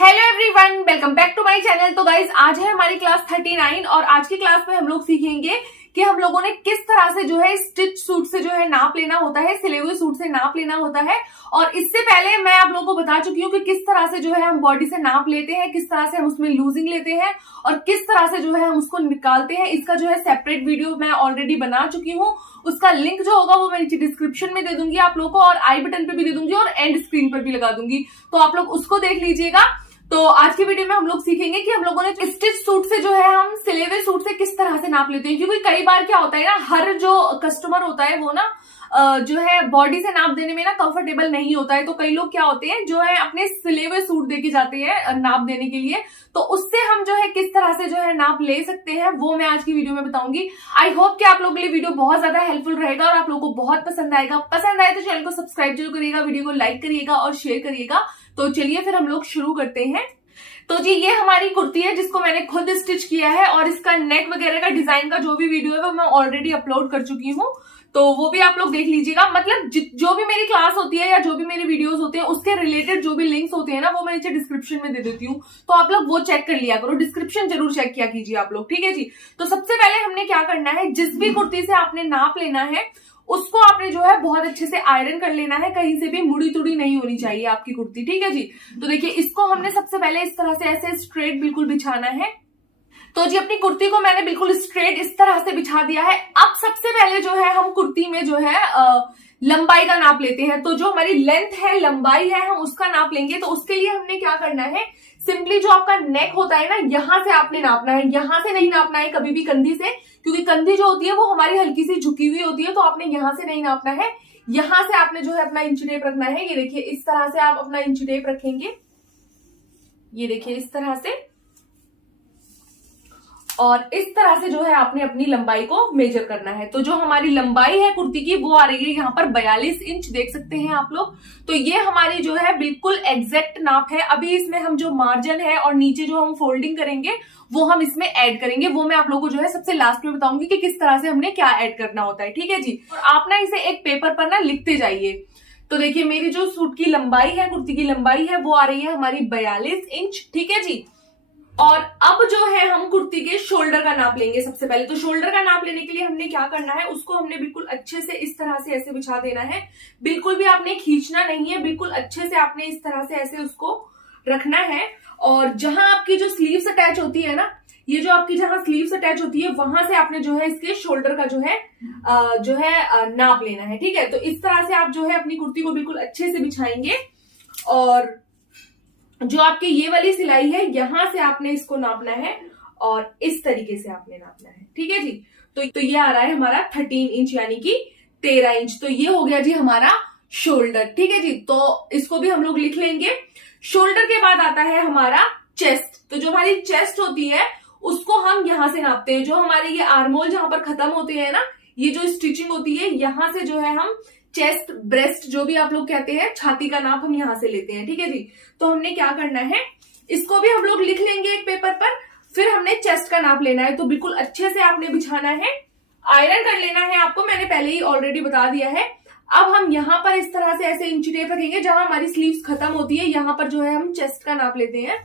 Hello everyone, welcome back to my channel. तो guys आज है हमारी क्लास 39 और आज की क्लास में हम लोग सीखेंगे कि हम लोगों ने किस तरह से जो है स्टिच सूट से जो है नाप लेना होता है, सिले हुए सूट से नाप लेना होता है। और इससे पहले मैं आप लोगों को बता चुकी हूँ कि किस तरह से जो है हम बॉडी से नाप लेते हैं, किस तरह से हम उसमें लूजिंग लेते हैं और किस तरह से जो है हम उसको निकालते हैं। इसका जो है सेपरेट वीडियो मैं ऑलरेडी बना चुकी हूँ। उसका लिंक जो होगा वो मैं नीचे डिस्क्रिप्शन में दे दूंगी आप लोगों को, और आई बटन पे भी दे दूंगी और एंड स्क्रीन पर भी लगा दूंगी, तो आप लोग उसको देख लीजिएगा। तो आज की वीडियो में हम लोग सीखेंगे कि हम लोगों ने स्टिच सूट से जो है हम सिले हुए सूट से किस तरह से नाप लेते हैं। क्योंकि कई बार क्या होता है ना, हर जो कस्टमर होता है वो ना जो है बॉडी से नाप देने में ना कंफर्टेबल नहीं होता है। तो कई लोग क्या होते हैं जो है अपने सिले हुए सूट देके जाते हैं नाप देने के लिए। तो उससे हम जो है किस तरह से जो है नाप ले सकते हैं वो मैं आज की वीडियो में बताऊंगी। आई होप कि आप लोगों के लिए वीडियो बहुत ज्यादा हेल्पफुल रहेगा और आप लोगों को बहुत पसंद आएगा। पसंद आए तो चैनल को सब्सक्राइब जरूर करिएगा, वीडियो को लाइक करिएगा और शेयर करिएगा। तो चलिए फिर हम लोग शुरू करते हैं। तो जी ये हमारी कुर्ती है जिसको मैंने खुद स्टिच किया है, और इसका नेक वगैरह का डिजाइन का जो भी वीडियो है वो मैं ऑलरेडी अपलोड कर चुकी हूँ, तो वो भी आप लोग देख लीजिएगा। मतलब जो भी मेरी क्लास होती है या जो भी मेरे वीडियोस होते हैं उसके रिलेटेड जो भी लिंक्स होते हैं ना वो मैं नीचे डिस्क्रिप्शन में दे देती हूँ, तो आप लोग वो चेक कर लिया करो। डिस्क्रिप्शन जरूर चेक किया कीजिए आप लोग, ठीक है जी। तो सबसे पहले हमने क्या करना है, जिस भी कुर्ती से आपने नाप लेना है उसको आपने जो है बहुत अच्छे से आयरन कर लेना है। कहीं से भी मुड़ी तुड़ी नहीं होनी चाहिए आपकी कुर्ती, ठीक है जी। तो देखिए इसको हमने सबसे पहले इस तरह से ऐसे स्ट्रेट बिल्कुल बिछाना है। तो जी अपनी कुर्ती को मैंने बिल्कुल स्ट्रेट इस तरह से बिछा दिया है। अब सबसे पहले जो है हम कुर्ती में जो है लंबाई का नाप लेते हैं। तो जो हमारी लेंथ है, लंबाई है, हम उसका नाप लेंगे। तो उसके लिए हमने क्या करना है, सिंपली जो आपका नेक होता है ना, यहां से आपने नापना है, यहां से नहीं नापना है कभी भी कंधी से, क्योंकि कंधी जो होती है वो हमारी हल्की सी झुकी हुई होती है। तो आपने यहां से नहीं नापना है, यहां से आपने जो है अपना इंची टेप रखना है। ये देखिए इस तरह से आप अपना इंची टेप रखेंगे, ये देखिए इस तरह से, और इस तरह से जो है आपने अपनी लंबाई को मेजर करना है। तो जो हमारी लंबाई है कुर्ती की वो आ रही है यहाँ पर 42 इंच, देख सकते हैं आप लोग। तो ये हमारी जो है बिल्कुल एग्जैक्ट नाप है। अभी इसमें हम जो मार्जिन है और नीचे जो हम फोल्डिंग करेंगे वो हम इसमें ऐड करेंगे, वो मैं आप लोगों को जो है सबसे लास्ट में बताऊंगी कि किस तरह से हमने क्या ऐड करना होता है, ठीक है जी। और आप ना इसे एक पेपर पर ना लिखते जाइए। तो देखिए मेरी जो सूट की लंबाई है, कुर्ती की लंबाई है, वो आ रही है हमारी 42 इंच, ठीक है जी। और अब जो है हम कुर्ती के शोल्डर का नाप लेंगे सबसे पहले। तो शोल्डर का नाप लेने के लिए हमने क्या करना है, उसको हमने बिल्कुल अच्छे से इस तरह से ऐसे बिछा देना है। बिल्कुल भी आपने खींचना नहीं है, बिल्कुल अच्छे से आपने इस तरह से ऐसे उसको रखना है। और जहां आपकी जो स्लीव्स अटैच होती है ना, ये जो आपकी जहां स्लीव्स अटैच होती है वहां से आपने जो है इसके शोल्डर का जो है नाप लेना है, ठीक है। तो इस तरह से आप जो है अपनी कुर्ती को बिल्कुल अच्छे से बिछाएंगे, और जो आपकी ये वाली सिलाई है यहां से आपने इसको नापना है और इस तरीके से आपने नापना है, ठीक है जी। तो ये आ रहा है हमारा 13 इंच यानी कि 13 इंच। तो ये हो गया जी हमारा शोल्डर, ठीक है जी। तो इसको भी हम लोग लिख लेंगे। शोल्डर के बाद आता है हमारा चेस्ट। तो जो हमारी चेस्ट होती है उसको हम यहां से नापते हैं। जो हमारे ये आर्मोल जहां पर खत्म होते हैं ना, ये जो स्टिचिंग होती है यहां से जो है हम चेस्ट, ब्रेस्ट जो भी आप लोग कहते हैं, छाती का नाप हम यहां से लेते हैं, ठीक है जी। तो हमने क्या करना है, इसको भी हम लोग लिख लेंगे एक पेपर पर। फिर हमने चेस्ट का नाप लेना है। तो बिल्कुल अच्छे से आपने बिछाना है, आयरन कर लेना है आपको, मैंने पहले ही ऑलरेडी बता दिया है। अब हम यहाँ पर इस तरह से ऐसे इंची टेप रखेंगे, जहां हमारी स्लीव्स खत्म होती है यहां पर जो है हम चेस्ट का नाप लेते हैं।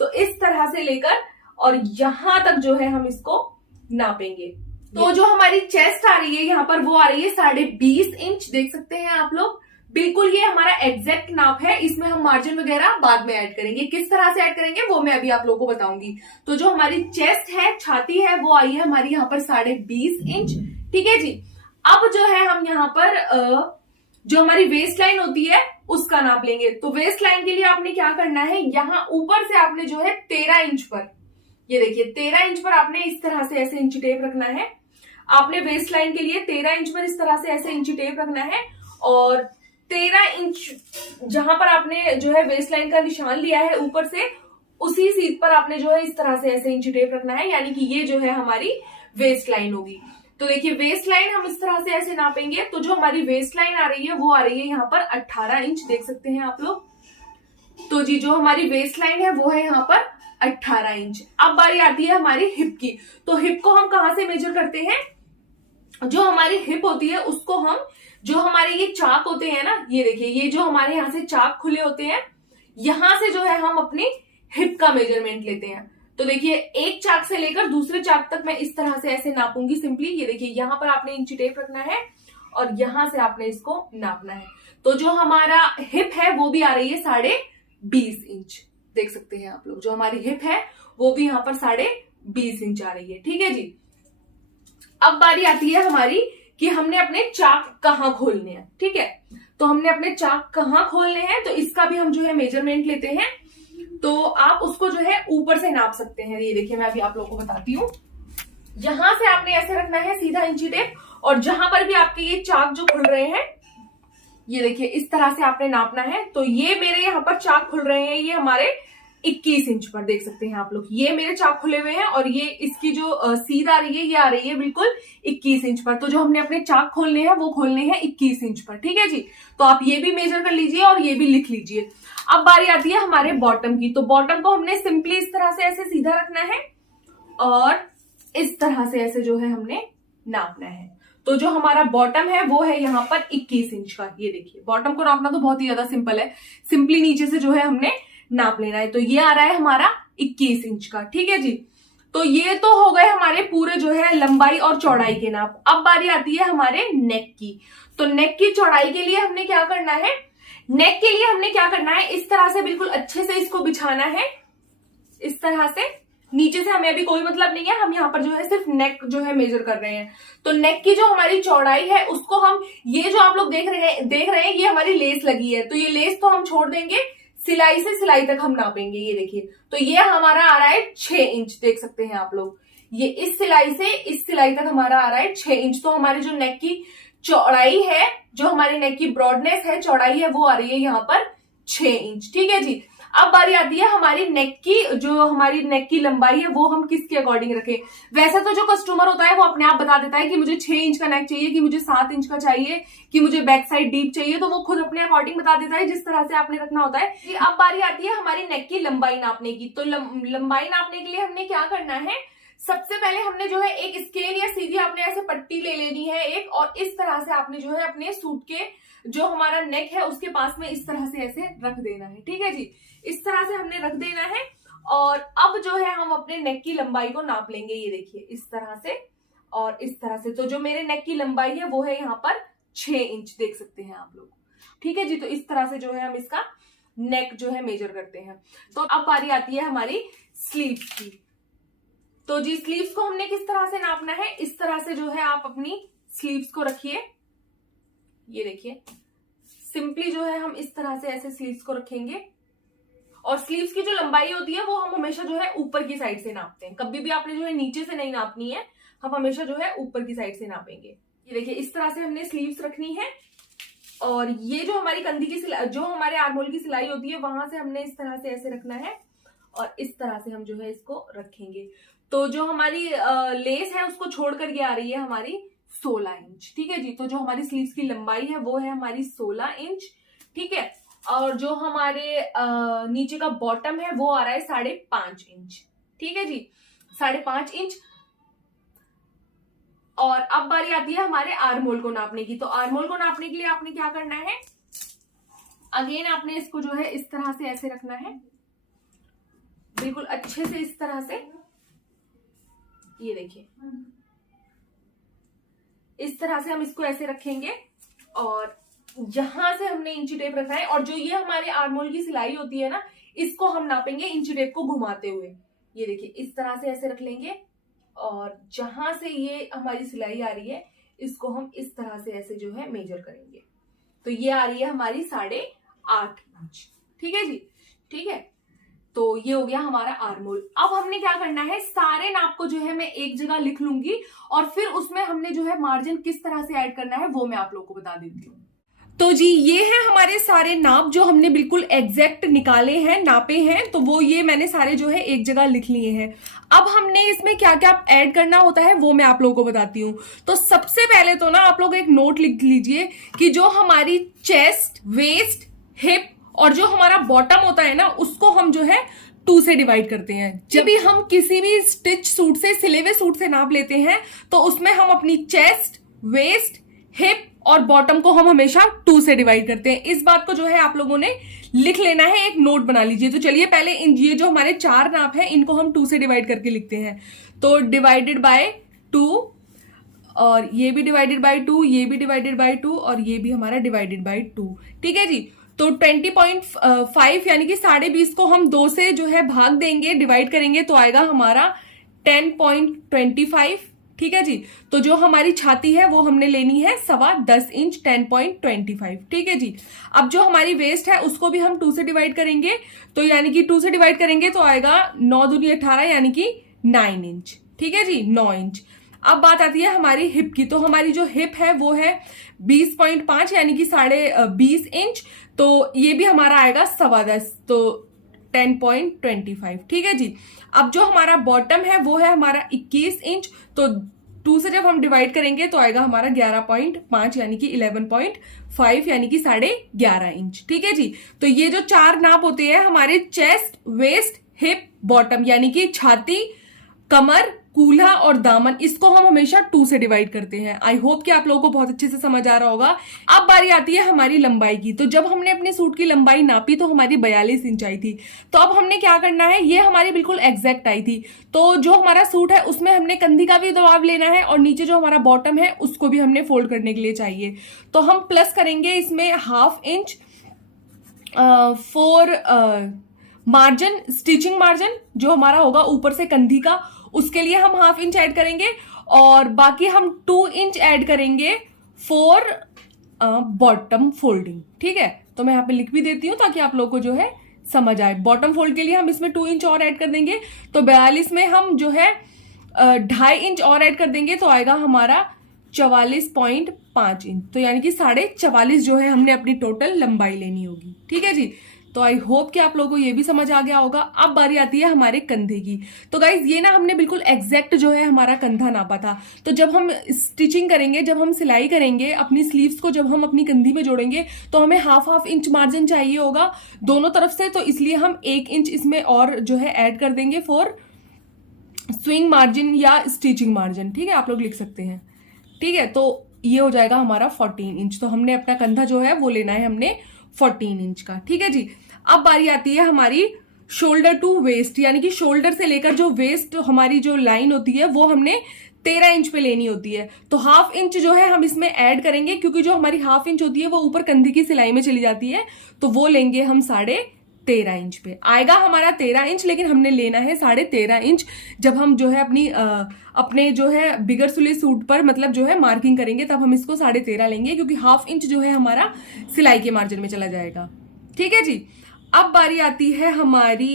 तो इस तरह से लेकर और यहां तक जो है हम इसको नापेंगे। तो जो हमारी चेस्ट आ रही है यहाँ पर वो आ रही है 20.5 इंच, देख सकते हैं आप लोग। बिल्कुल ये हमारा एग्जैक्ट नाप है। इसमें हम मार्जिन वगैरह बाद में ऐड करेंगे, किस तरह से ऐड करेंगे वो मैं अभी आप लोगों को बताऊंगी। तो जो हमारी चेस्ट है, छाती है, वो आई है हमारी यहाँ पर 20.5 इंच, ठीक है जी। अब जो है हम यहाँ पर जो हमारी वेस्ट लाइन होती है उसका नाप लेंगे। तो वेस्ट लाइन के लिए आपने क्या करना है, यहाँ ऊपर से आपने जो है 13 इंच पर, ये देखिए 13 इंच पर आपने इस तरह से ऐसे इंची टेप रखना है। आपने वेस्ट लाइन के लिए 13 इंच पर इस तरह से ऐसे इंची टेप रखना है, और 13 इंच जहां पर आपने जो है वेस्ट लाइन का निशान लिया है ऊपर से, उसी सीध पर आपने जो है इस तरह से ऐसे इंची टेप रखना है, यानी कि ये जो है हमारी वेस्ट लाइन होगी। तो देखिए वेस्ट लाइन हम इस तरह से ऐसे नापेंगे। तो जो हमारी वेस्ट लाइन आ रही है वो आ रही है यहाँ पर 18 इंच, देख सकते हैं आप लोग। तो जी जो हमारी वेस्ट लाइन है वो है यहाँ पर 18 इंच। अब बारी आती है हमारी हिप की। तो हिप को हम कहां से मेजर करते हैं, जो हमारी हिप होती है उसको हम, जो हमारे ये चाक होते हैं ना, ये देखिए ये जो हमारे यहाँ से चाक खुले होते हैं, यहां से जो है हम अपनी हिप का मेजरमेंट लेते हैं। तो देखिए एक चाक से लेकर दूसरे चाक तक मैं इस तरह से ऐसे नापूंगी सिंपली। ये देखिए यहाँ पर आपने इंची टेप रखना है और यहां से आपने इसको नापना है। तो जो हमारा हिप है वो भी आ रही है 20.5 इंच, देख सकते हैं आप लोग। जो हमारी हिप है वो भी यहाँ पर 20.5 इंच आ रही है, ठीक है जी। अब बारी आती है हमारी कि हमने अपने चाक कहाँ खोलने हैं, ठीक है। तो हमने अपने चाक कहाँ खोलने हैं, तो इसका भी हम जो है मेजरमेंट लेते हैं। तो आप उसको जो है ऊपर से नाप सकते हैं। ये देखिए मैं अभी आप लोगों को बताती हूँ। यहां से आपने ऐसे रखना है सीधा इंची टेप, और जहां पर भी आपके ये चाक जो खुल रहे हैं, ये देखिए इस तरह से आपने नापना है। तो ये मेरे यहाँ पर चाक खुल रहे हैं, ये हमारे 21 इंच पर, देख सकते हैं आप लोग। ये मेरे चाक खुले हुए हैं और ये इसकी जो सीध आ रही है ये आ रही है बिल्कुल 21 इंच पर। तो जो हमने अपने चाक खोलने हैं वो खोलने हैं 21 इंच पर, ठीक है जी। तो आप ये भी मेजर कर लीजिए और ये भी लिख लीजिए। अब बारी आती है हमारे बॉटम की। तो बॉटम को हमने सिंपली इस तरह से ऐसे सीधा रखना है और इस तरह से ऐसे जो है हमने नापना है। तो जो हमारा बॉटम है वो है यहाँ पर 21 इंच का। ये देखिए बॉटम को नापना तो बहुत ही ज्यादा सिंपल है, सिंपली नीचे से जो है हमने नाप लेना है। तो ये आ रहा है हमारा 21 इंच का, ठीक है जी। तो ये तो हो गए हमारे पूरे जो है लंबाई और चौड़ाई के नाप। अब बारी आती है हमारे नेक की। तो नेक की चौड़ाई के लिए हमने क्या करना है, नेक के लिए हमने क्या करना है, इस तरह से बिल्कुल अच्छे से इसको बिछाना है, इस तरह से। नीचे से हमें अभी कोई मतलब नहीं है, हम यहाँ पर जो है सिर्फ नेक जो है मेजर कर रहे हैं। तो नेक की जो हमारी चौड़ाई है उसको हम, ये जो आप लोग देख रहे हैं ये हमारी लेस लगी है, तो ये लेस तो हम छोड़ देंगे, सिलाई से सिलाई तक हम नापेंगे। ये देखिए तो ये हमारा आ रहा है 6 इंच, देख सकते हैं आप लोग। ये इस सिलाई से इस सिलाई तक हमारा आ रहा है 6 इंच। तो हमारी जो नेक की चौड़ाई है, जो हमारी नेक की ब्रॉडनेस है, चौड़ाई है, वो आ रही है यहाँ पर 6 इंच, ठीक है जी। अब बारी आती है हमारी नेक की, जो हमारी नेक की लंबाई है वो हम किसके अकॉर्डिंग रखें। वैसे तो जो कस्टमर होता है वो अपने आप बता देता है कि मुझे 6 इंच का नेक चाहिए, कि मुझे 7 इंच का चाहिए, कि मुझे बैक साइड डीप चाहिए, तो वो खुद अपने अकॉर्डिंग बता देता है जिस तरह से आपने रखना होता है। अब बारी आती है हमारी नेक की लंबाई नापने की। तो लंबाई नापने के लिए हमने क्या करना है, सबसे पहले हमने जो है एक स्केल या सीधी आपने ऐसे पट्टी ले लेनी है एक, और इस तरह से आपने जो है अपने सूट के जो हमारा नेक है उसके पास में इस तरह से ऐसे रख देना है, ठीक है जी। इस तरह से हमने रख देना है। और अब जो है हम अपने नेक की लंबाई को नाप लेंगे। ये देखिए इस तरह से और इस तरह से। तो जो मेरे नेक की लंबाई है वो है यहाँ पर 6 इंच, देख सकते हैं आप लोग, ठीक है जी। तो इस तरह से जो है हम इसका नेक जो है मेजर करते हैं। तो अब बारी आती है हमारी स्लीव्स की। तो जी स्लीव्स को हमने किस तरह से नापना है, इस तरह से जो है आप अपनी स्लीव्स को रखिए। ये देखिए सिंपली जो है हम इस तरह से ऐसे स्लीव्स को रखेंगे। और स्लीव्स की जो लंबाई होती है वो हम हमेशा जो है ऊपर की साइड से नापते हैं, कभी भी आपने जो है नीचे से नहीं नापनी है, हम हमेशा जो है ऊपर की साइड से नापेंगे। ये देखिए इस तरह से हमने स्लीव्स रखनी है। और ये जो हमारी कंधी की सिलाई, जो हमारे आर्महोल की सिलाई होती है, वहां से हमने इस तरह से ऐसे रखना है और इस तरह से हम जो है इसको रखेंगे। तो जो हमारी लेस है उसको छोड़कर ये आ रही है हमारी 16 इंच, ठीक है जी। तो जो हमारी स्लीव्स की लंबाई है वो है हमारी 16 इंच, ठीक है। और जो हमारे नीचे का बॉटम है वो आ रहा है 5.5 इंच, ठीक है जी, 5.5 इंच। और अब बारी आती है हमारे आर्महोल को नापने की। तो आर्महोल को नापने के लिए आपने क्या करना है, अगेन आपने इसको जो है इस तरह से ऐसे रखना है, बिल्कुल अच्छे से इस तरह से। ये देखिए इस तरह से हम इसको ऐसे रखेंगे और यहां से हमने इंची टेप रखना है। और जो ये हमारे आर्महोल की सिलाई होती है ना, इसको हम नापेंगे इंची टेप को घुमाते हुए। ये देखिए इस तरह से ऐसे रख लेंगे और जहां से ये हमारी सिलाई आ रही है इसको हम इस तरह से ऐसे जो है मेजर करेंगे। तो ये आ रही है हमारी 8.5 इंच, ठीक है जी, ठीक है। तो ये हो गया हमारा आर्महोल। अब हमने क्या करना है, सारे नाप को जो है मैं एक जगह लिख लूंगी और फिर उसमें हमने जो है मार्जिन किस तरह से ऐड करना है वो मैं आप लोगों को बता देती हूँ। तो जी ये है हमारे सारे नाप जो हमने बिल्कुल एग्जैक्ट निकाले हैं, नापे हैं। तो वो ये मैंने सारे जो है एक जगह लिख लिए हैं। अब हमने इसमें क्या क्या ऐड करना होता है वो मैं आप लोगों को बताती हूँ। तो सबसे पहले तो ना आप लोग एक नोट लिख लीजिए कि जो हमारी चेस्ट, वेस्ट, हिप और जो हमारा बॉटम होता है ना, उसको हम जो है 2 से डिवाइड करते हैं। जब भी हम किसी भी स्टिच सूट से, सिले हुए सूट से नाप लेते हैं तो उसमें हम अपनी चेस्ट, वेस्ट, हिप और बॉटम को हम हमेशा 2 से डिवाइड करते हैं। इस बात को जो है आप लोगों ने लिख लेना है, एक नोट बना लीजिए। तो चलिए पहले ये जो हमारे 4 नाप है इनको हम 2 से डिवाइड करके लिखते हैं। तो डिवाइडेड बाय 2, और ये भी डिवाइडेड बाय 2, ये भी डिवाइडेड बाय 2, और ये भी हमारा डिवाइडेड बाय 2। ठीक है जी। तो 20.5 यानी कि 20.5 को हम 2 से जो है भाग देंगे, डिवाइड करेंगे, तो आएगा हमारा 10.25। ठीक है जी। तो जो हमारी छाती है वो हमने लेनी है 10.25 इंच, 10.25। ठीक है जी। अब जो हमारी वेस्ट है उसको भी हम 2 से डिवाइड करेंगे, तो यानी कि 2 से डिवाइड करेंगे तो आएगा 9 दूनी 18 यानी कि 9 इंच। ठीक है जी, 9 इंच। अब बात आती है हमारी हिप की। तो हमारी जो हिप है वो है 20.5 यानी कि 20.5 इंच। तो ये भी हमारा आएगा 10.25, तो 10.25। ठीक है जी। अब जो हमारा बॉटम है वो है हमारा 21 इंच। तो 2 से जब हम डिवाइड करेंगे तो आएगा हमारा 11.5 यानी कि 11.5 यानी कि 11.5 इंच। ठीक है जी। तो ये जो 4 नाप होते हैं हमारे चेस्ट, वेस्ट, हिप, बॉटम, यानी कि छाती, कमर, कूल्हा और दामन, इसको हम हमेशा 2 से डिवाइड करते हैं। आई होप कि आप लोगों को बहुत अच्छे से समझ आ रहा होगा। अब बारी आती है हमारी लंबाई की। तो जब हमने अपने सूट की लंबाई नापी तो हमारी 42 इंच आई थी। तो अब हमने क्या करना है, ये हमारी बिल्कुल एग्जैक्ट आई थी। तो जो हमारा सूट है उसमें हमने कंधी का भी दबाव लेना है, और नीचे जो हमारा बॉटम है उसको भी हमने फोल्ड करने के लिए चाहिए। तो हम प्लस करेंगे इसमें 1/2 inch for margin, stitching margin जो हमारा होगा ऊपर से कंधी का, उसके लिए हम 1/2 इंच ऐड करेंगे, और बाकी हम 2 इंच ऐड करेंगे फॉर बॉटम फोल्डिंग। ठीक है। तो मैं यहाँ पे लिख भी देती हूँ ताकि आप लोगों को जो है समझ आए। बॉटम फोल्ड के लिए हम इसमें 2 इंच और ऐड कर देंगे। तो 42 में हम जो है 2.5 इंच और ऐड कर देंगे, तो आएगा हमारा 44.5 इंच। तो यानी कि 44.5 जो है हमने अपनी टोटल लंबाई लेनी होगी। ठीक है जी। तो आई होप कि आप लोगों को ये भी समझ आ गया होगा। अब बारी आती है हमारे कंधे की। तो गाइज ये ना हमने बिल्कुल एग्जैक्ट जो है हमारा कंधा नापा था। तो जब हम स्टिचिंग करेंगे, जब हम सिलाई करेंगे अपनी स्लीव्स को, जब हम अपनी कंधी में जोड़ेंगे, तो हमें 1/2 इंच मार्जिन चाहिए होगा दोनों तरफ से। तो इसलिए हम 1 इंच इसमें और जो है ऐड कर देंगे फॉर स्विंग मार्जिन या स्टिचिंग मार्जिन। ठीक है, आप लोग लिख सकते हैं। ठीक है। तो ये हो जाएगा हमारा 14 इंच। तो हमने अपना कंधा जो है वो लेना है हमने 14 इंच का। ठीक है जी। अब बारी आती है हमारी शोल्डर टू वेस्ट, यानी कि शोल्डर से लेकर जो वेस्ट हमारी जो लाइन होती है वो हमने 13 इंच पे लेनी होती है। तो 1/2 इंच जो है हम इसमें ऐड करेंगे, क्योंकि जो हमारी 1/2 इंच होती है वो ऊपर कंधी की सिलाई में चली जाती है। तो वो लेंगे हम 13.5 इंच पे। आएगा हमारा 13 इंच, लेकिन हमने लेना है 13.5 इंच। जब हम जो है अपने जो है बिगर सुले सूट पर मतलब जो है मार्किंग करेंगे, तब हम इसको 13.5 लेंगे, क्योंकि 1/2 इंच जो है हमारा सिलाई के मार्जिन में चला जाएगा। ठीक है जी। अब बारी आती है हमारी,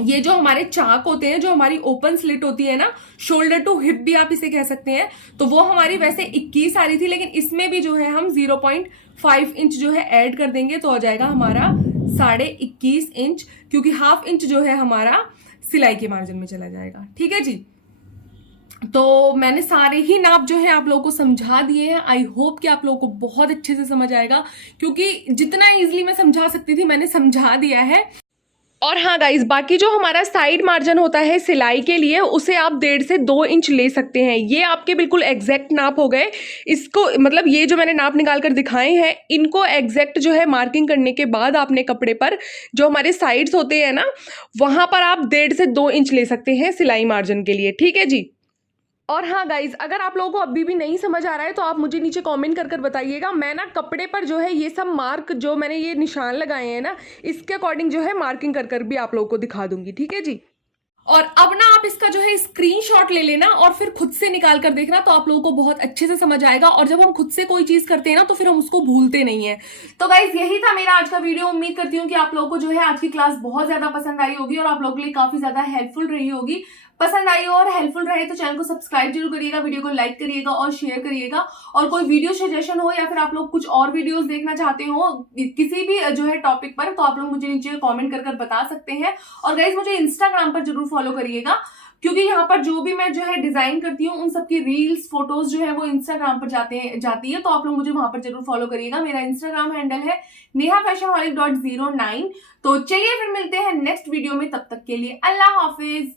ये जो हमारे चाक होते हैं, जो हमारी ओपन स्लिट होती है ना, शोल्डर टू हिप भी आप इसे कह सकते हैं। तो वो हमारी वैसे 21 आ रही थी, लेकिन इसमें भी जो है हम 0.5 इंच जो है ऐड कर देंगे, तो हो जाएगा हमारा 21.5 इंच, क्योंकि 1/2 इंच जो है हमारा सिलाई के मार्जिन में चला जाएगा। ठीक है जी। तो मैंने सारे ही नाप जो है आप लोगों को समझा दिए हैं। आई होप कि आप लोगों को बहुत अच्छे से समझ आएगा, क्योंकि जितना इजीली मैं समझा सकती थी मैंने समझा दिया है। और हाँ गाइज, बाकी जो हमारा साइड मार्जिन होता है सिलाई के लिए, उसे आप 1.5 से 2 इंच ले सकते हैं। ये आपके बिल्कुल एग्जैक्ट नाप हो गए। इसको मतलब ये जो मैंने नाप निकाल कर दिखाए हैं, इनको एग्जैक्ट जो है मार्किंग करने के बाद आपने कपड़े पर जो हमारे साइड्स होते हैं ना, वहां पर आप 1.5 से 2 इंच ले सकते हैं सिलाई मार्जिन के लिए। ठीक है जी। और हाँ गाइज, अगर आप लोगों को अभी भी नहीं समझ आ रहा है तो आप मुझे नीचे कमेंट कर बताइएगा। मैं ना कपड़े पर जो है ये सब मार्क, जो मैंने ये निशान लगाए हैं ना, इसके अकॉर्डिंग जो है मार्किंग कर भी आप लोगों को दिखा दूंगी। ठीक है जी। और अब ना आप इसका जो है स्क्रीनशॉट ले लेना और फिर खुद से निकाल कर देखना, तो आप लोगों को बहुत अच्छे से समझ आएगा। और जब हम खुद से कोई चीज करते हैं ना, तो फिर हम उसको भूलते नहीं है। तो गाइज यही था मेरा आज का वीडियो। उम्मीद करती हूँ कि आप लोगों को जो है आज की क्लास बहुत ज्यादा पसंद आई होगी और आप लोगों के लिए काफी ज्यादा हेल्पफुल रही होगी। पसंद आई हो और हेल्पफुल रहे तो चैनल को सब्सक्राइब जरूर करिएगा, वीडियो को लाइक करिएगा और शेयर करिएगा। और कोई वीडियो सजेशन हो या फिर आप लोग कुछ और वीडियोस देखना चाहते हो किसी भी जो है टॉपिक पर, तो आप लोग मुझे नीचे कमेंट कर बता सकते हैं। और गाइज मुझे इंस्टाग्राम पर जरूर फॉलो करिएगा, क्योंकि यहाँ पर जो भी मैं जो है डिजाइन करती हूँ उन सबकी रील्स फोटोज जो है वो इंस्टाग्राम पर जाती है। तो आप लोग मुझे वहां पर जरूर फॉलो करिएगा। मेरा इंस्टाग्राम हैंडल है nehafashionholic.09। तो चलिए फिर मिलते हैं नेक्स्ट वीडियो में, तब तक के लिए अल्लाह हाफिज।